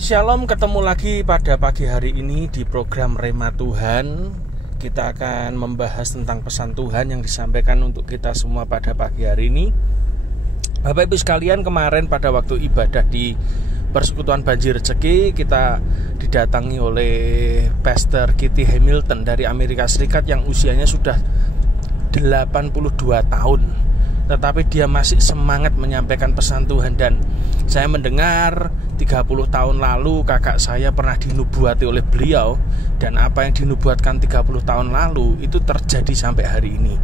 Shalom, ketemu lagi pada pagi hari ini di program Rema Tuhan. Kita akan membahas tentang pesan Tuhan yang disampaikan untuk kita semua pada pagi hari ini. Bapak Ibu sekalian, kemarin pada waktu ibadah di Persekutuan Banjir Rezeki, kita didatangi oleh Pastor Kitty Hamilton dari Amerika Serikat yang usianya sudah 82 tahun. Tetapi dia masih semangat menyampaikan pesan Tuhan. Dan saya mendengar 30 tahun lalu kakak saya pernah dinubuati oleh beliau. Dan apa yang dinubuatkan 30 tahun lalu itu terjadi sampai hari ini.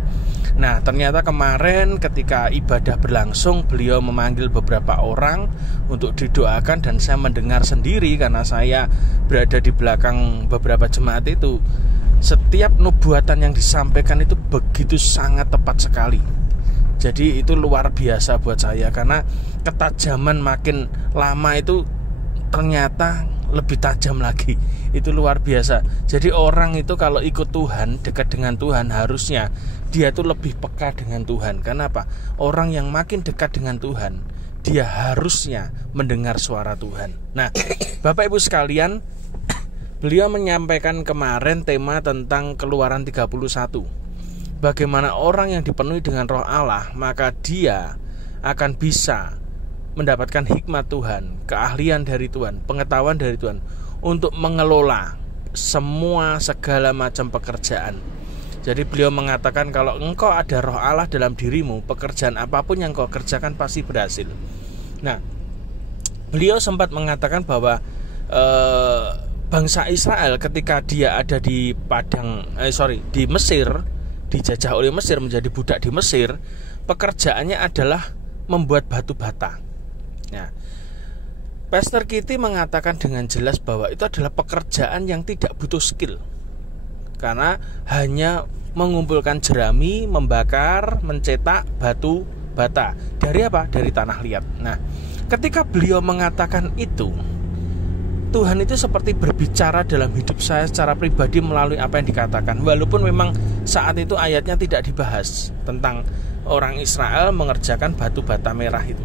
Nah, ternyata kemarin ketika ibadah berlangsung, beliau memanggil beberapa orang untuk didoakan. Dan saya mendengar sendiri karena saya berada di belakang beberapa jemaat itu. Setiap nubuatan yang disampaikan itu begitu sangat tepat sekali. Jadi itu luar biasa buat saya, karena ketajaman makin lama itu ternyata lebih tajam lagi. Itu luar biasa. Jadi orang itu kalau ikut Tuhan, dekat dengan Tuhan, harusnya dia tuh lebih peka dengan Tuhan. Kenapa? Orang yang makin dekat dengan Tuhan, dia harusnya mendengar suara Tuhan. Nah, Bapak Ibu sekalian, beliau menyampaikan kemarin tema tentang Keluaran 31. Bagaimana orang yang dipenuhi dengan Roh Allah, maka dia akan bisa mendapatkan hikmat Tuhan, keahlian dari Tuhan, pengetahuan dari Tuhan untuk mengelola semua segala macam pekerjaan. Jadi beliau mengatakan kalau engkau ada Roh Allah dalam dirimu, pekerjaan apapun yang kau kerjakan pasti berhasil. Nah, beliau sempat mengatakan bahwa bangsa Israel ketika dia ada di di Mesir, dijajah oleh Mesir, menjadi budak di Mesir, pekerjaannya adalah membuat batu bata. Nah, Pastor Kitty mengatakan dengan jelas bahwa itu adalah pekerjaan yang tidak butuh skill, karena hanya mengumpulkan jerami, membakar, mencetak batu bata. Dari apa? Dari tanah liat. Nah, ketika beliau mengatakan itu, Tuhan itu seperti berbicara dalam hidup saya secara pribadi melalui apa yang dikatakan. Walaupun memang saat itu ayatnya tidak dibahas tentang orang Israel mengerjakan batu bata merah itu.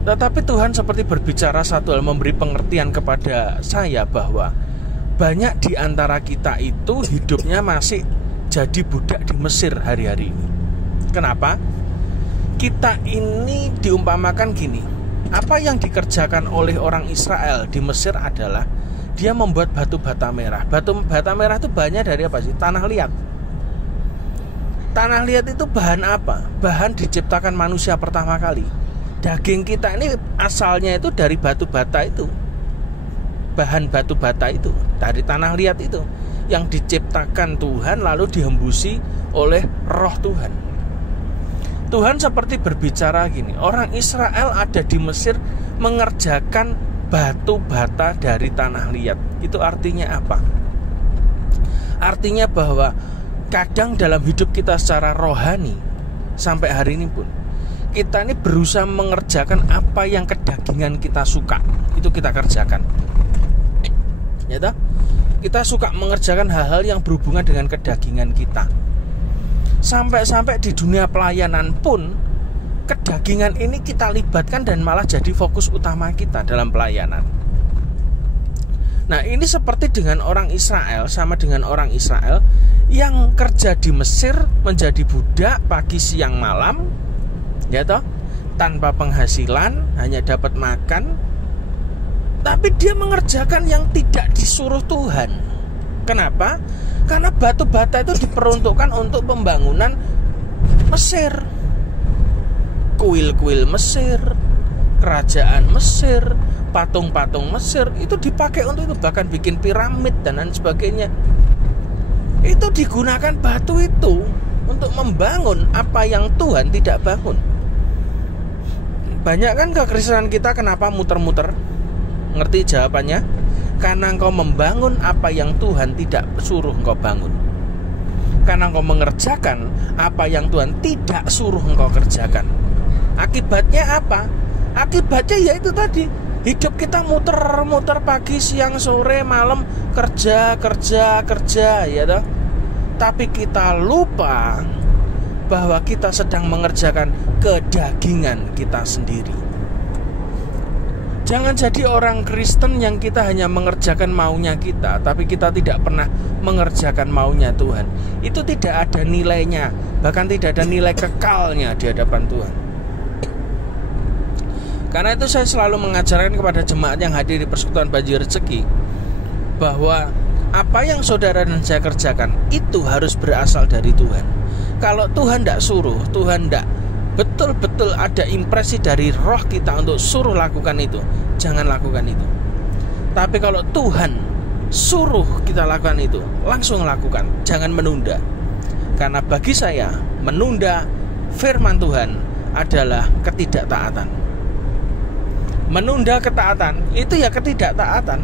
Tetapi Tuhan seperti berbicara satu hal, memberi pengertian kepada saya bahwa banyak di antara kita itu hidupnya masih jadi budak di Mesir hari-hari ini. Kenapa? Kita ini diumpamakan gini. Apa yang dikerjakan oleh orang Israel di Mesir adalah dia membuat batu bata merah. Batu bata merah itu bahannya dari apa sih? Tanah liat. Tanah liat itu bahan apa? Bahan diciptakan manusia pertama kali. Daging kita ini asalnya itu dari batu bata itu. Bahan batu bata itu dari tanah liat itu yang diciptakan Tuhan lalu dihembusi oleh Roh Tuhan. Tuhan seperti berbicara gini, orang Israel ada di Mesir mengerjakan batu bata dari tanah liat. Itu artinya apa? Artinya bahwa kadang dalam hidup kita secara rohani, sampai hari ini pun, kita ini berusaha mengerjakan apa yang kedagingan kita suka. Itu kita kerjakan, ya toh? Kita suka mengerjakan hal-hal yang berhubungan dengan kedagingan kita. Sampai-sampai di dunia pelayanan pun kedagingan ini kita libatkan dan malah jadi fokus utama kita dalam pelayanan. Nah, ini seperti dengan orang Israel, sama dengan orang Israel yang kerja di Mesir menjadi budak pagi siang malam, ya toh, tanpa penghasilan, hanya dapat makan, tapi dia mengerjakan yang tidak disuruh Tuhan. Kenapa? Karena batu bata itu diperuntukkan untuk pembangunan Mesir, kuil-kuil Mesir, kerajaan Mesir, patung-patung Mesir, itu dipakai untuk itu, bahkan bikin piramid dan lain sebagainya. Itu digunakan batu itu untuk membangun apa yang Tuhan tidak bangun. Banyak kan kekristenan kita kenapa muter-muter? Ngerti jawabannya? Karena engkau membangun apa yang Tuhan tidak suruh engkau bangun. Karena engkau mengerjakan apa yang Tuhan tidak suruh engkau kerjakan. Akibatnya apa? Akibatnya yaitu tadi, hidup kita muter-muter pagi, siang, sore, malam, kerja, ya toh? Tapi kita lupa bahwa kita sedang mengerjakan kedagingan kita sendiri. Jangan jadi orang Kristen yang kita hanya mengerjakan maunya kita, tapi kita tidak pernah mengerjakan maunya Tuhan. Itu tidak ada nilainya, bahkan tidak ada nilai kekalnya di hadapan Tuhan. Karena itu saya selalu mengajarkan kepada jemaat yang hadir di persekutuan Baju Rezeki, bahwa apa yang saudara dan saya kerjakan itu harus berasal dari Tuhan. Kalau Tuhan tidak suruh, Tuhan tidak betul-betul ada impresi dari roh kita untuk suruh lakukan itu, jangan lakukan itu. Tapi kalau Tuhan suruh kita lakukan itu, langsung lakukan, jangan menunda. Karena bagi saya, menunda firman Tuhan adalah ketidaktaatan. Menunda ketaatan itu ya ketidaktaatan.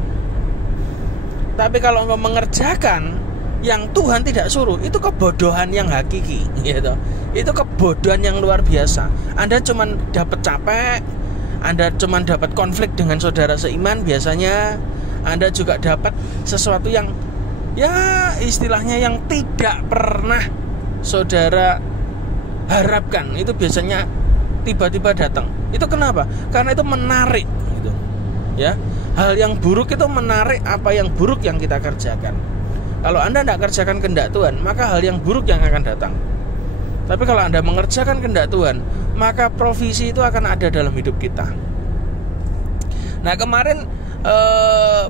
Tapi kalau engkau mengerjakan yang Tuhan tidak suruh, itu kebodohan yang hakiki, gitu. Itu kebodohan yang luar biasa. Anda cuma dapat capek, Anda cuma dapat konflik dengan saudara seiman biasanya. Anda juga dapat sesuatu yang ya istilahnya yang tidak pernah saudara harapkan. Itu biasanya tiba-tiba datang. Itu kenapa? Karena itu menarik, gitu. Ya, hal yang buruk itu menarik apa yang buruk yang kita kerjakan. Kalau Anda tidak kerjakan kehendak Tuhan, maka hal yang buruk yang akan datang. Tapi kalau Anda mengerjakan kehendak Tuhan, maka provisi itu akan ada dalam hidup kita. Nah, kemarin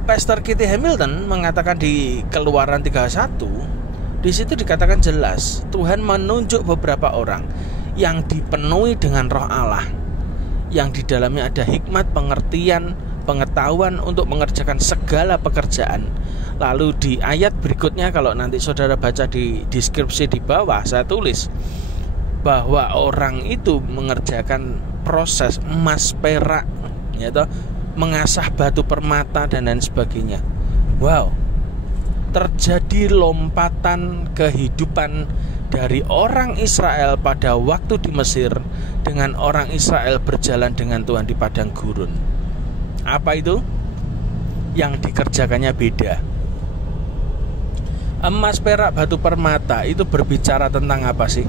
Pastor Kitty Hamilton mengatakan di Keluaran 31, di situ dikatakan jelas Tuhan menunjuk beberapa orang yang dipenuhi dengan roh Allah, yang di dalamnya ada hikmat, pengertian, pengetahuan untuk mengerjakan segala pekerjaan. Lalu di ayat berikutnya, kalau nanti saudara baca di deskripsi di bawah, saya tulis bahwa orang itu mengerjakan proses emas perak, yaitu mengasah batu permata dan lain sebagainya. Wow, terjadi lompatan kehidupan dari orang Israel pada waktu di Mesir dengan orang Israel berjalan dengan Tuhan di padang gurun. Apa itu? Yang dikerjakannya beda. Emas, perak, batu permata itu berbicara tentang apa sih?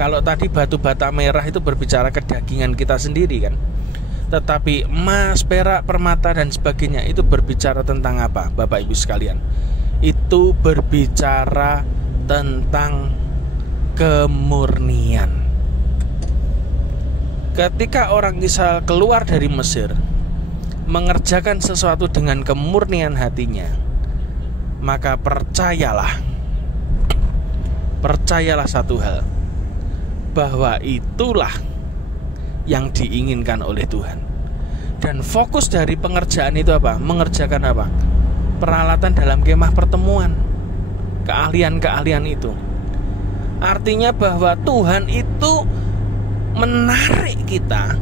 Kalau tadi batu bata merah itu berbicara kedagingan kita sendiri kan. Tetapi emas, perak, permata dan sebagainya itu berbicara tentang apa, Bapak Ibu sekalian? Itu berbicara tentang kemurnian. Ketika orang Israel keluar dari Mesir, mengerjakan sesuatu dengan kemurnian hatinya, maka percayalah satu hal, bahwa itulah yang diinginkan oleh Tuhan. Dan fokus dari pengerjaan itu apa? Mengerjakan apa? Peralatan dalam kemah pertemuan, keahlian-keahlian itu. Artinya bahwa Tuhan itu menarik kita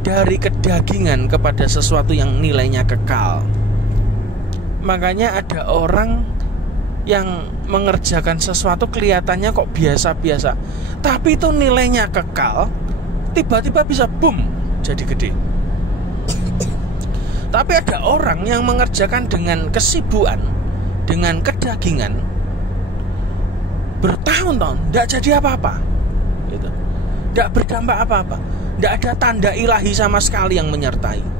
dari kedagingan kepada sesuatu yang nilainya kekal. Makanya ada orang yang mengerjakan sesuatu kelihatannya kok biasa-biasa, tapi itu nilainya kekal, tiba-tiba bisa boom, jadi gede. Tapi ada orang yang mengerjakan dengan kesibukan, dengan kedagingan, bertahun-tahun tidak jadi apa-apa, gitu. Tidak berdampak apa-apa, tidak ada tanda ilahi sama sekali yang menyertai.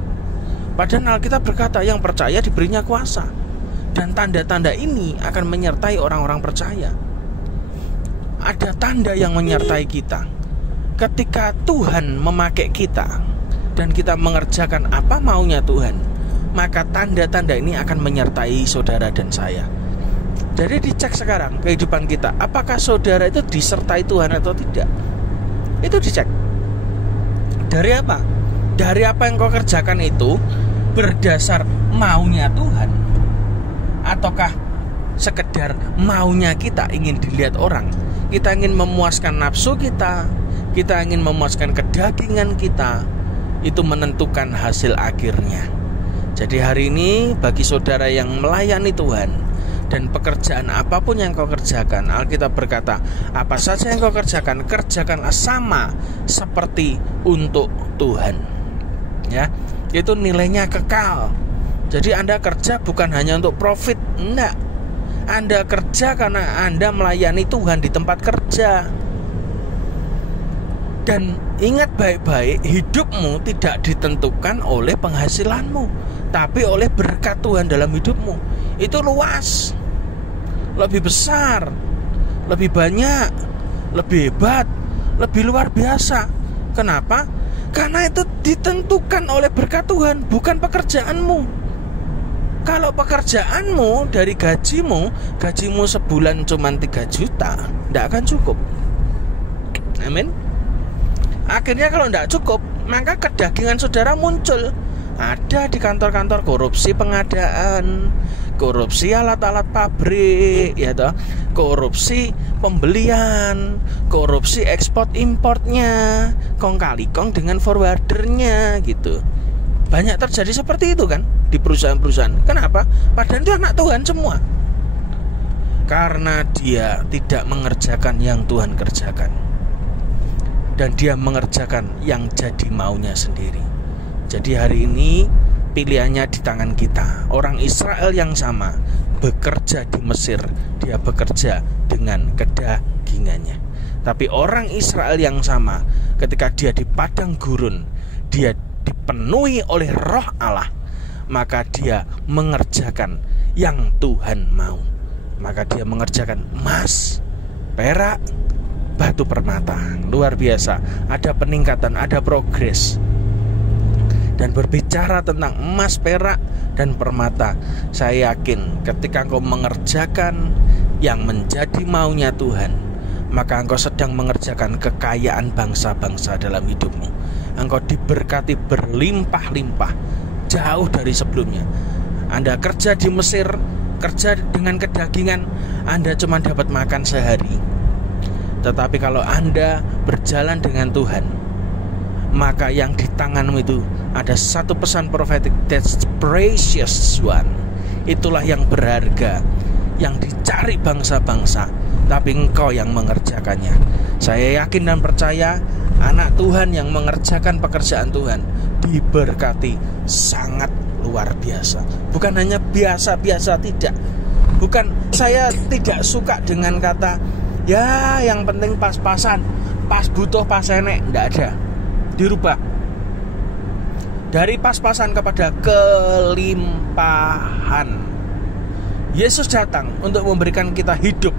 Padahal Alkitab berkata yang percaya diberinya kuasa, dan tanda-tanda ini akan menyertai orang-orang percaya. Ada tanda yang menyertai kita ketika Tuhan memakai kita dan kita mengerjakan apa maunya Tuhan, maka tanda-tanda ini akan menyertai saudara dan saya. Jadi dicek sekarang kehidupan kita, apakah saudara itu disertai Tuhan atau tidak. Itu dicek. Dari apa? Dari apa yang kau kerjakan itu berdasar maunya Tuhan, ataukah sekedar maunya kita, ingin dilihat orang. Kita ingin memuaskan nafsu kita ingin memuaskan kedagingan kita. Itu menentukan hasil akhirnya. Jadi hari ini bagi saudara yang melayani Tuhan, dan pekerjaan apapun yang kau kerjakan, Alkitab berkata, apa saja yang kau kerjakan, kerjakanlah sama seperti untuk Tuhan. Ya, itu nilainya kekal. Jadi Anda kerja bukan hanya untuk profit, enggak. Anda kerja karena Anda melayani Tuhan di tempat kerja. Dan ingat baik-baik, hidupmu tidak ditentukan oleh penghasilanmu, tapi oleh berkat Tuhan dalam hidupmu. Itu luas, lebih besar, lebih banyak, lebih hebat, lebih luar biasa. Kenapa? Karena itu ditentukan oleh berkat Tuhan, bukan pekerjaanmu. Kalau pekerjaanmu dari gajimu sebulan cuma 3 juta, tidak akan cukup. Amin. Akhirnya kalau tidak cukup, maka kedagingan saudara muncul. Ada di kantor-kantor korupsi pengadaan, korupsi alat-alat pabrik, ya toh, korupsi pembelian, korupsi ekspor importnya, kong kali kong dengan forwardernya gitu. Banyak terjadi seperti itu kan di perusahaan-perusahaan. Kenapa? Padahal itu anak Tuhan semua. Karena dia tidak mengerjakan yang Tuhan kerjakan, dan dia mengerjakan yang jadi maunya sendiri. Jadi hari ini pilihannya di tangan kita. Orang Israel yang sama bekerja di Mesir, dia bekerja dengan kedagingannya. Tapi orang Israel yang sama ketika dia di padang gurun, dia dipenuhi oleh Roh Allah, maka dia mengerjakan yang Tuhan mau. Maka dia mengerjakan emas, perak, batu permata. Luar biasa, ada peningkatan, ada progres. Dan berbicara tentang emas, perak, dan permata, saya yakin ketika engkau mengerjakan yang menjadi maunya Tuhan, maka engkau sedang mengerjakan kekayaan bangsa-bangsa dalam hidupmu. Engkau diberkati berlimpah-limpah, jauh dari sebelumnya. Anda kerja di Mesir, kerja dengan kedagingan, Anda cuma dapat makan sehari. Tetapi kalau Anda berjalan dengan Tuhan, maka yang di tanganmu itu ada satu pesan profetik, that's precious one. Itulah yang berharga, yang dicari bangsa-bangsa, tapi engkau yang mengerjakannya. Saya yakin dan percaya anak Tuhan yang mengerjakan pekerjaan Tuhan diberkati sangat luar biasa. Bukan hanya biasa-biasa, tidak. Bukan, saya tidak suka dengan kata ya yang penting pas-pasan, pas butuh pas enek. Tidak ada. Dirubah dari pas-pasan kepada kelimpahan. Yesus datang untuk memberikan kita hidup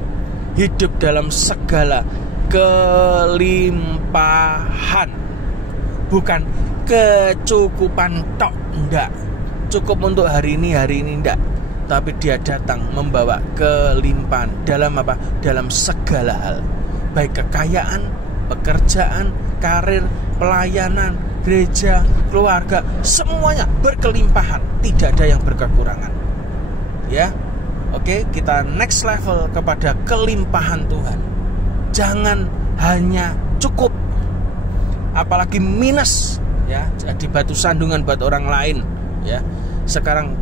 dalam segala kelimpahan, bukan kecukupan tok. Enggak cukup untuk hari ini enggak, tapi dia datang membawa kelimpahan. Dalam apa? Dalam segala hal, baik kekayaan, pekerjaan, karir, pelayanan, gereja, keluarga, semuanya berkelimpahan, tidak ada yang berkekurangan. Ya, oke, kita next level kepada kelimpahan Tuhan. Jangan hanya cukup, apalagi minus, ya, jadi batu sandungan buat orang lain. Ya, sekarang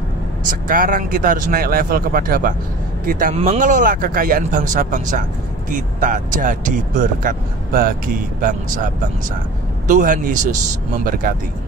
kita harus naik level kepada apa? Kita mengelola kekayaan bangsa-bangsa. Kita jadi berkat bagi bangsa-bangsa. Tuhan Yesus memberkati.